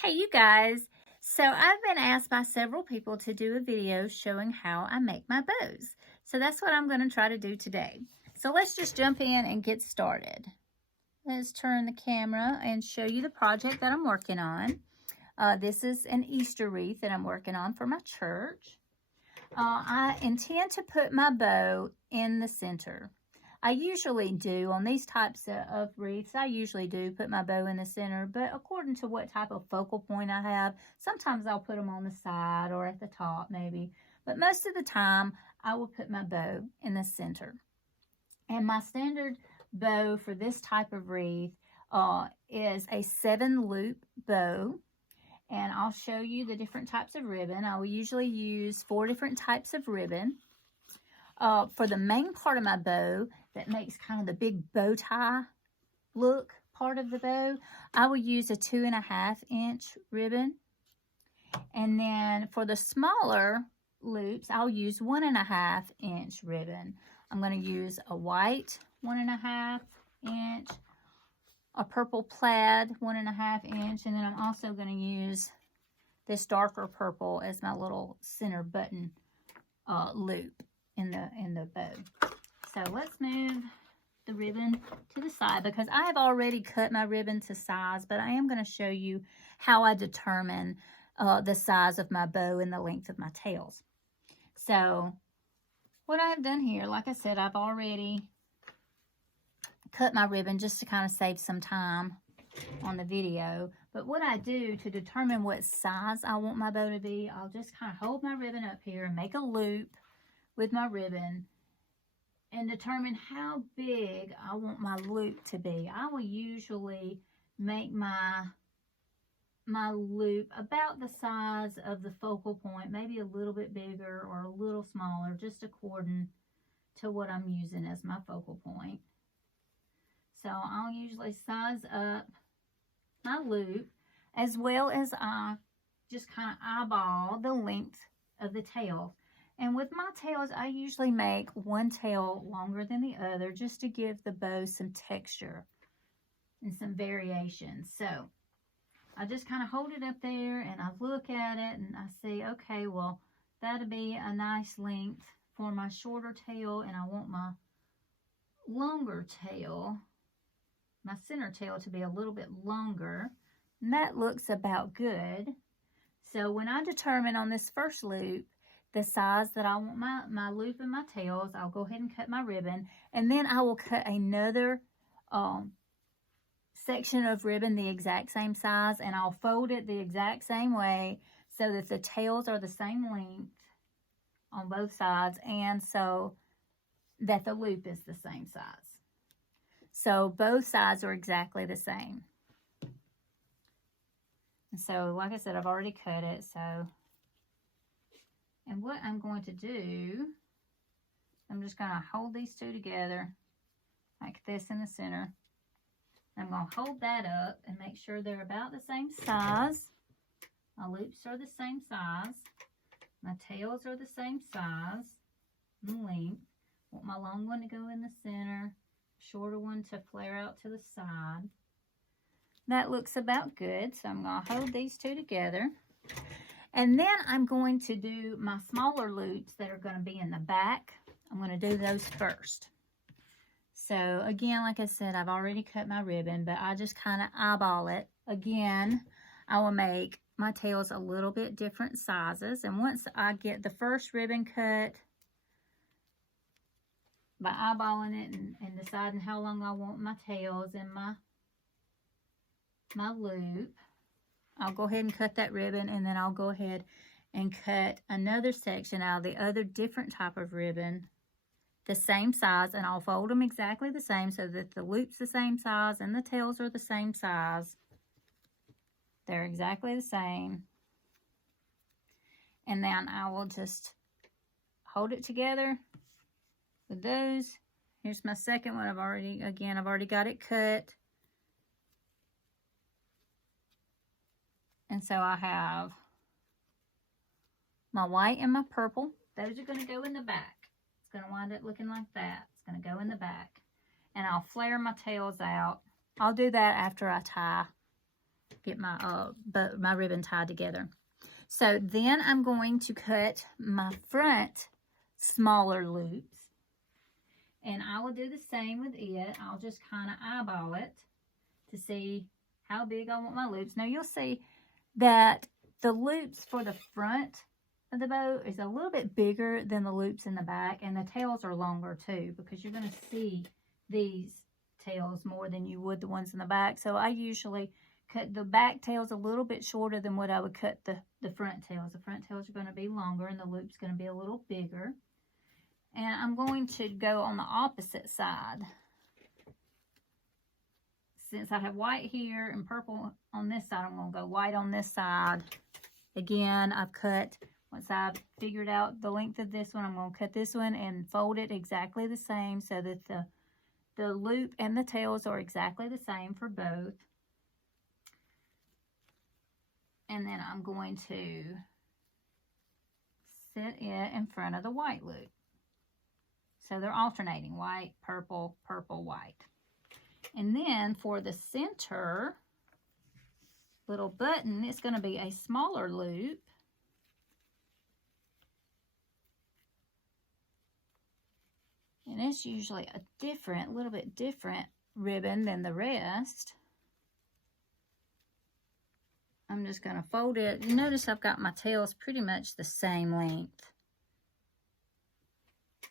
Hey you guys, so I've been asked by several people to do a video showing how I make my bows. So that's what I'm going to try to do today. So let's just jump in and get started. Let's turn the camera and show you the project that I'm working on. This is an Easter wreath that I'm working on for my church. I intend to put my bow in the center. I usually do on these types of wreaths. I usually do put my bow in the center, but according to what type of focal point I have, sometimes I'll put them on the side or at the top maybe. But most of the time, I will put my bow in the center. And my standard bow for this type of wreath is a 7-loop bow. And I'll show you the different types of ribbon. I will usually use 4 different types of ribbon. For the main part of my bow that makes kind of the big bow tie look part of the bow, I will use a 2.5-inch ribbon. And then for the smaller loops, I'll use 1.5-inch ribbon. I'm going to use a white 1.5-inch, a purple plaid 1.5-inch, and then I'm also going to use this darker purple as my little center button loop in the bow. So let's move the ribbon to the side because I have already cut my ribbon to size, but I am going to show you how I determine the size of my bow and the length of my tails. So what I've done here, like I said, I've already cut my ribbon just to kind of save some time on the video. But what I do to determine what size I want my bow to be, I'll just kind of hold my ribbon up here and make a loop with my ribbon and determine how big I want my loop to be. I will usually make my loop about the size of the focal point, maybe a little bit bigger or a little smaller, just according to what I'm using as my focal point. So I'll usually size up my loop as well as I just kind of eyeball the length of the tail. And with my tails, I usually make one tail longer than the other just to give the bow some texture and some variation. So I just kind of hold it up there and I look at it and I say, okay, well, that'll be a nice length for my shorter tail, and I want my longer tail, my center tail, to be a little bit longer. And that looks about good. So when I determine on this first loop the size that I want my loop and my tails, I'll go ahead and cut my ribbon, and then I will cut another section of ribbon the exact same size, and I'll fold it the exact same way so that the tails are the same length on both sides and so that the loop is the same size. So both sides are exactly the same. And so like I said, I've already cut it. And what I'm going to do, I'm just going to hold these two together like this in the center. I'm going to hold that up and make sure they're about the same size. My loops are the same size. My tails are the same size and length. I want my long one to go in the center, shorter one to flare out to the side. That looks about good, so I'm going to hold these two together. And then I'm going to do my smaller loops that are going to be in the back. I'm going to do those first. So again, like I said, I've already cut my ribbon, but I just kind of eyeball it. Again, I will make my tails a little bit different sizes. And once I get the first ribbon cut, by eyeballing it and deciding how long I want my tails and my loop, I'll go ahead and cut that ribbon, and then I'll go ahead and cut another section out of the other different type of ribbon, the same size, and I'll fold them exactly the same so that the loop's the same size and the tails are the same size. They're exactly the same. And then I will just hold it together with those. Here's my second one. I've already got it cut. And so I have my white and my purple. Those are going to go in the back. It's going to wind up looking like that. It's going to go in the back. And I'll flare my tails out. I'll do that after I tie get my ribbon tied together. So then I'm going to cut my front smaller loops. And I will do the same with it. I'll just kind of eyeball it to see how big I want my loops. Now you'll see that the loops for the front of the bow is a little bit bigger than the loops in the back, and the tails are longer too, because you're going to see these tails more than you would the ones in the back. So I usually cut the back tails a little bit shorter than what I would cut the front tails. The front tails are going to be longer and the loop's going to be a little bigger. And I'm going to go on the opposite side. Since I have white here and purple on this side, I'm going to go white on this side. Again, I've cut, once I've figured out the length of this one, I'm going to cut this one and fold it exactly the same so that the loop and the tails are exactly the same for both. And then I'm going to set it in front of the white loop. So they're alternating white, purple, purple, white. And then for the center little button, it's going to be a smaller loop. And it's usually a little bit different ribbon than the rest. I'm just going to fold it. You notice I've got my tails pretty much the same length.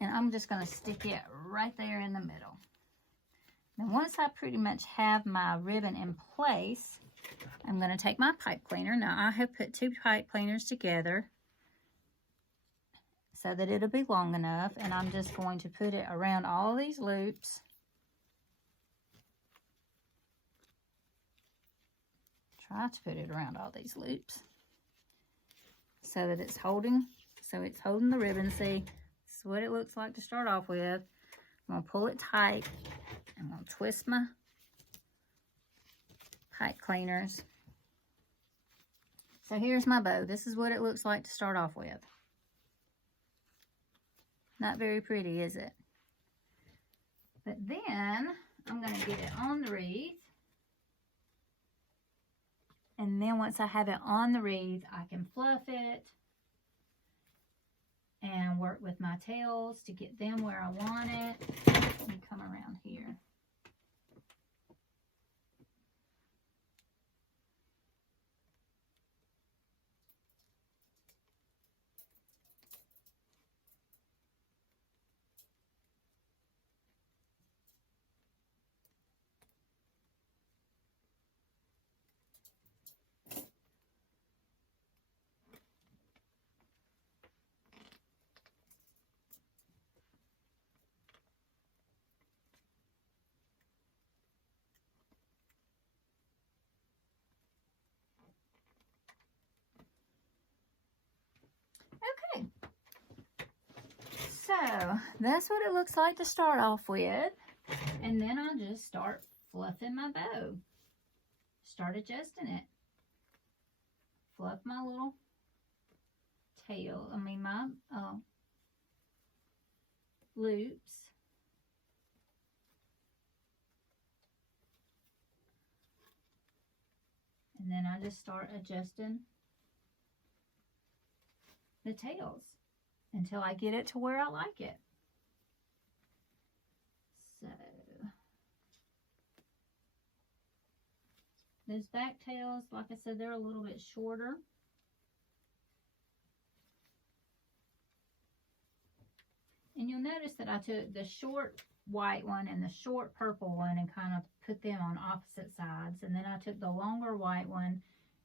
And I'm just going to stick it right there in the middle. Now once I pretty much have my ribbon in place, I'm going to take my pipe cleaner. Now I have put 2 pipe cleaners together so that it'll be long enough, and I'm just going to put it around all these loops. Try to put it around all these loops so that it's holding the ribbon. See, this is what it looks like to start off with. I'm going to pull it tight. I'm going to twist my pipe cleaners. So here's my bow. This is what it looks like to start off with. Not very pretty, is it? But then I'm going to get it on the wreath. And then once I have it on the wreath, I can fluff it and work with my tails to get them where I want it. Let me come around here. Okay, so that's what it looks like to start off with. And then I'll just start fluffing my bow. Start adjusting it. Fluff my little tail, my loops. And then I just start adjusting the tails until I get it to where I like it. So those back tails, like I said, they're a little bit shorter. And you'll notice that I took the short white one and the short purple one and kind of put them on opposite sides. And then I took the longer white one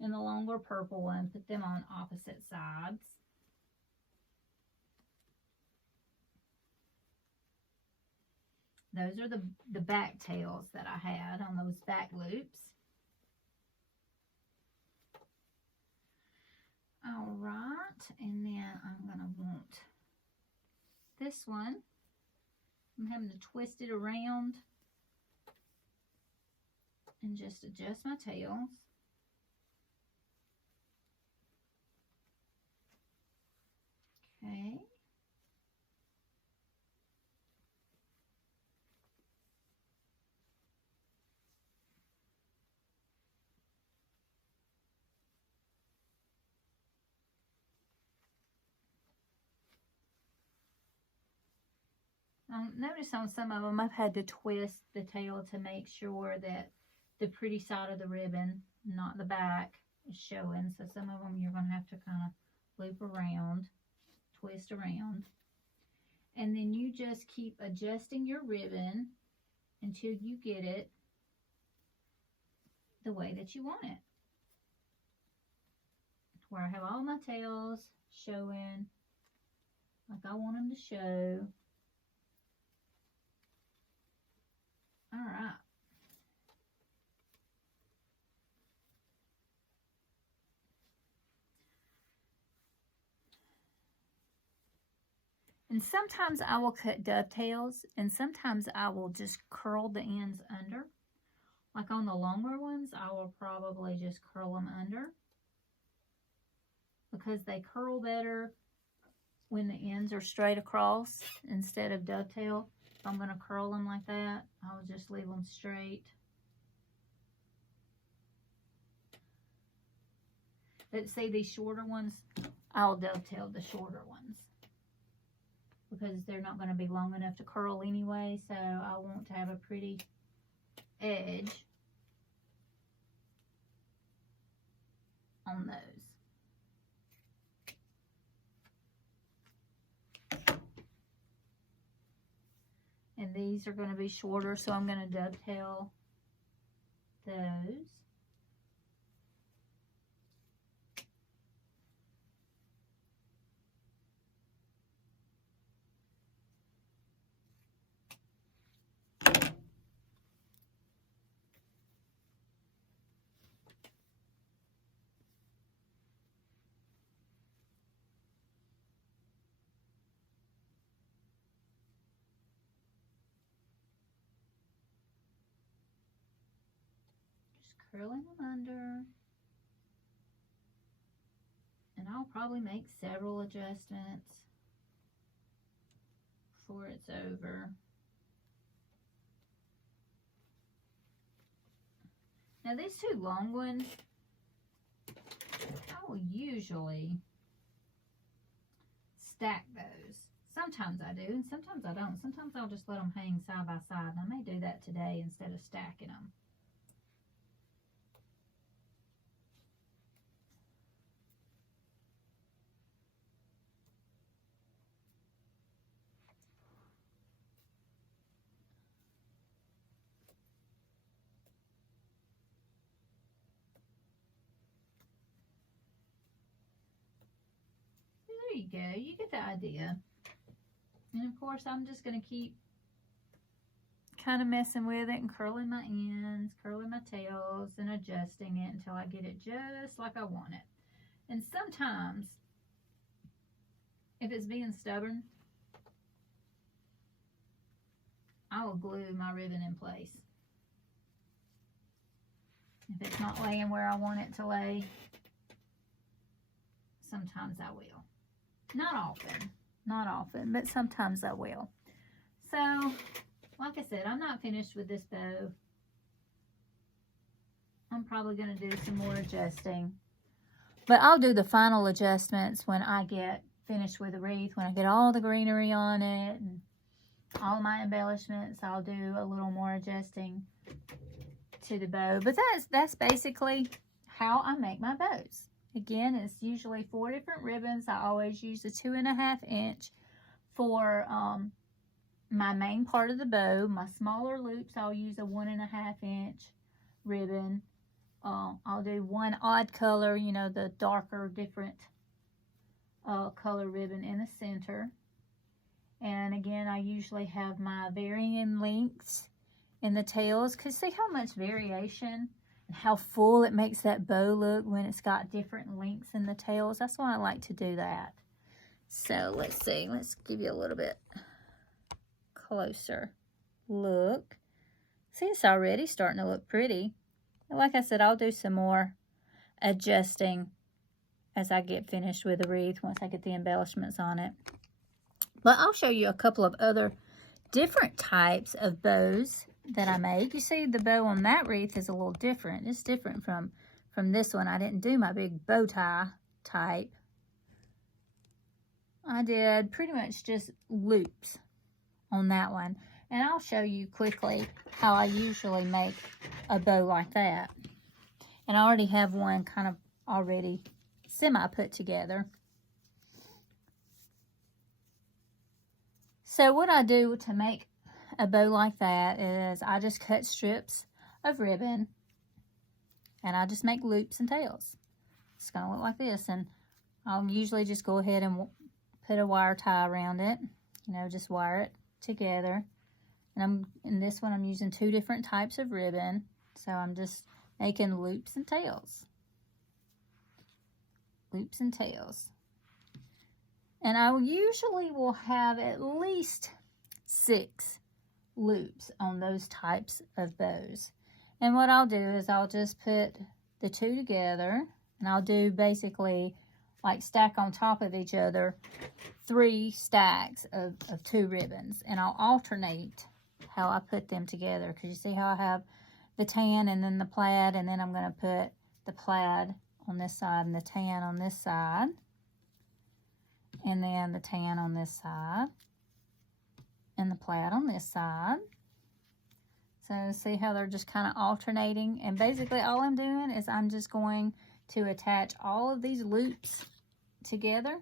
and the longer purple one, put them on opposite sides. Those are the back tails that I had on those back loops. All right, and then I'm going to want this one. I'm having to twist it around and just adjust my tails. Okay. Notice on some of them I've had to twist the tail to make sure that the pretty side of the ribbon, not the back, is showing. So some of them you're going to have to kind of loop around, twist around. And then you just keep adjusting your ribbon until you get it the way that you want it. Where I have all my tails showing like I want them to show. All right. And sometimes I will cut dovetails, and sometimes I will just curl the ends under. Like on the longer ones, I will probably just curl them under because they curl better when the ends are straight across instead of dovetail. If I'm going to curl them like that, I'll just leave them straight. But see, these shorter ones, I'll dovetail the shorter ones because they're not going to be long enough to curl anyway, so I want to have a pretty edge on those. And these are going to be shorter, so I'm going to dovetail those. Curling them under, and I'll probably make several adjustments before it's over. Now these two long ones, I will usually stack those. Sometimes I do, and sometimes I don't. Sometimes I'll just let them hang side by side, and I may do that today instead of stacking them. There you go. You get the idea. And of course, I'm just going to keep kind of messing with it and curling my ends, curling my tails, and adjusting it until I get it just like I want it. And sometimes, if it's being stubborn, I will glue my ribbon in place. If it's not laying where I want it to lay, sometimes I will. Not often, but sometimes I will. So, like I said, I'm not finished with this bow. I'm probably going to do some more adjusting. But I'll do the final adjustments when I get finished with the wreath, when I get all the greenery on it and all my embellishments. I'll do a little more adjusting to the bow. But that's basically how I make my bows. Again, it's usually 4 different ribbons. I always use a 2.5 inch for my main part of the bow. My smaller loops, I'll use a 1.5 inch ribbon. I'll do one odd color, you know, the darker, different color ribbon in the center. And again, I usually have my varying lengths in the tails, because see how much variation and how full it makes that bow look when it's got different lengths in the tails. That's why I like to do that. So let's see, let's give you a little bit closer look. See, it's already starting to look pretty. Like I said, I'll do some more adjusting as I get finished with the wreath, once I get the embellishments on it. But I'll show you a couple of other different types of bows that I made. You see the bow on that wreath is a little different. It's different from this one. I didn't do my big bow tie type. I did pretty much just loops. on that one. And I'll show you quickly how I usually make a bow like that. And I already have one kind of already semi put together. So what I do to make a bow like that is I just cut strips of ribbon and I just make loops and tails. It's going to look like this, and I'll usually just go ahead and put a wire tie around it, you know, just wire it together. And in this one I'm using 2 different types of ribbon, so I'm just making loops and tails. Loops and tails. And I usually will have at least 6 loops on those types of bows. And what I'll do is I'll just put the 2 together, and I'll do basically like stack on top of each other 3 stacks of 2 ribbons. And I'll alternate how I put them together, because you see how I have the tan and then the plaid, and then I'm going to put the plaid on this side and the tan on this side, and then the tan on this side and the plaid on this side. So see how they're just kind of alternating, and basically all I'm doing is I'm just going to attach all of these loops together.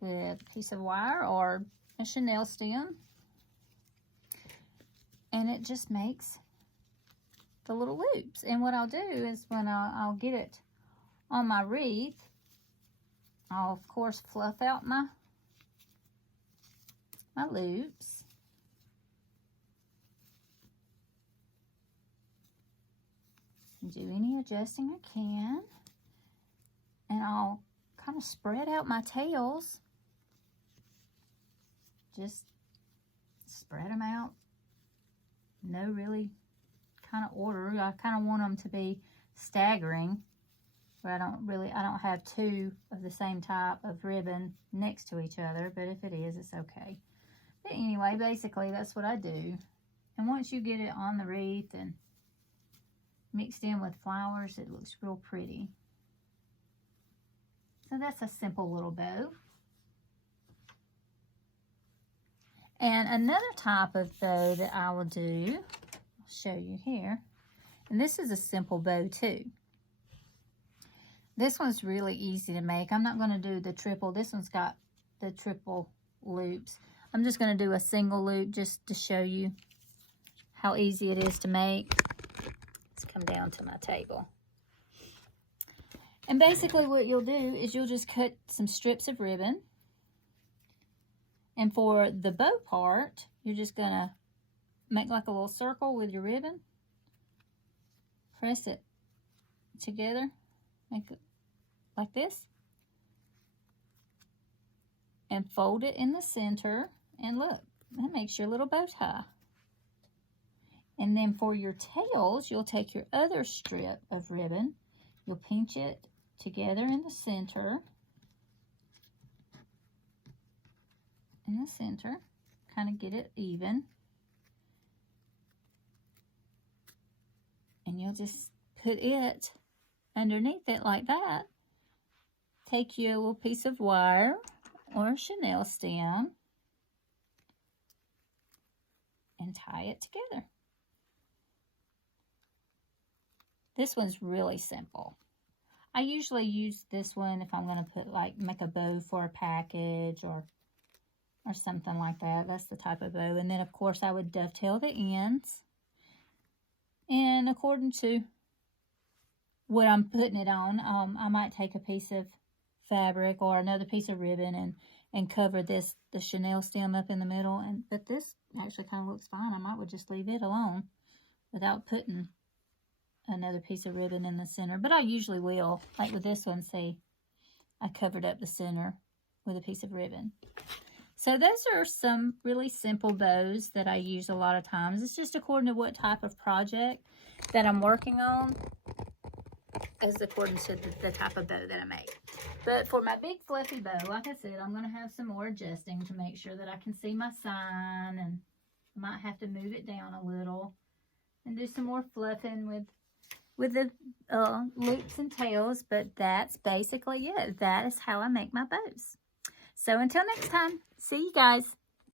With a piece of wire or a chenille stem, and it just makes the little loops. And what I'll do is when I'll get it on my wreath, I'll of course fluff out my loops. Do any adjusting I can, and I'll kind of spread out my tails. Just spread them out. No really kind of order. I kind of want them to be staggering, but I don't have 2 of the same type of ribbon next to each other, but if it is, it's okay. But anyway, basically that's what I do. And once you get it on the wreath and mixed in with flowers, it looks real pretty. So that's a simple little bow. And another type of bow that I will do, I'll show you here. And this is a simple bow too. This one's really easy to make. I'm not going to do the triple. This one's got the triple loops. I'm just going to do a single loop just to show you how easy it is to make. Let's come down to my table. And basically what you'll do is you'll just cut some strips of ribbon. And for the bow part, you're just going to make like a little circle with your ribbon. Press it together. Make it like this. And fold it in the center. And look, that makes your little bow tie. And then for your tails, you'll take your other strip of ribbon. You'll pinch it together in the center. In the center, kind of get it even. And you'll just put it underneath it like that. Take you a little piece of wire or a chenille stem and tie it together. This one's really simple. I usually use this one if I'm going to put make a bow for a package or something like that. That's the type of bow. And then of course I would dovetail the ends. And according to what I'm putting it on, I might take a piece of fabric or another piece of ribbon and cover the chenille stem up in the middle. But this actually kind of looks fine. I might just leave it alone without putting another piece of ribbon in the center. But I usually will. Like with this one, see, I covered up the center with a piece of ribbon. So those are some really simple bows that I use a lot of times. It's just according to what type of project that I'm working on, as according to the type of bow that I make. But for my big fluffy bow, like I said, I'm going to have some more adjusting to make sure that I can see my sign, and I might have to move it down a little and do some more fluffing with the loops and tails, but that's basically it. That is how I make my bows. So until next time, see you guys.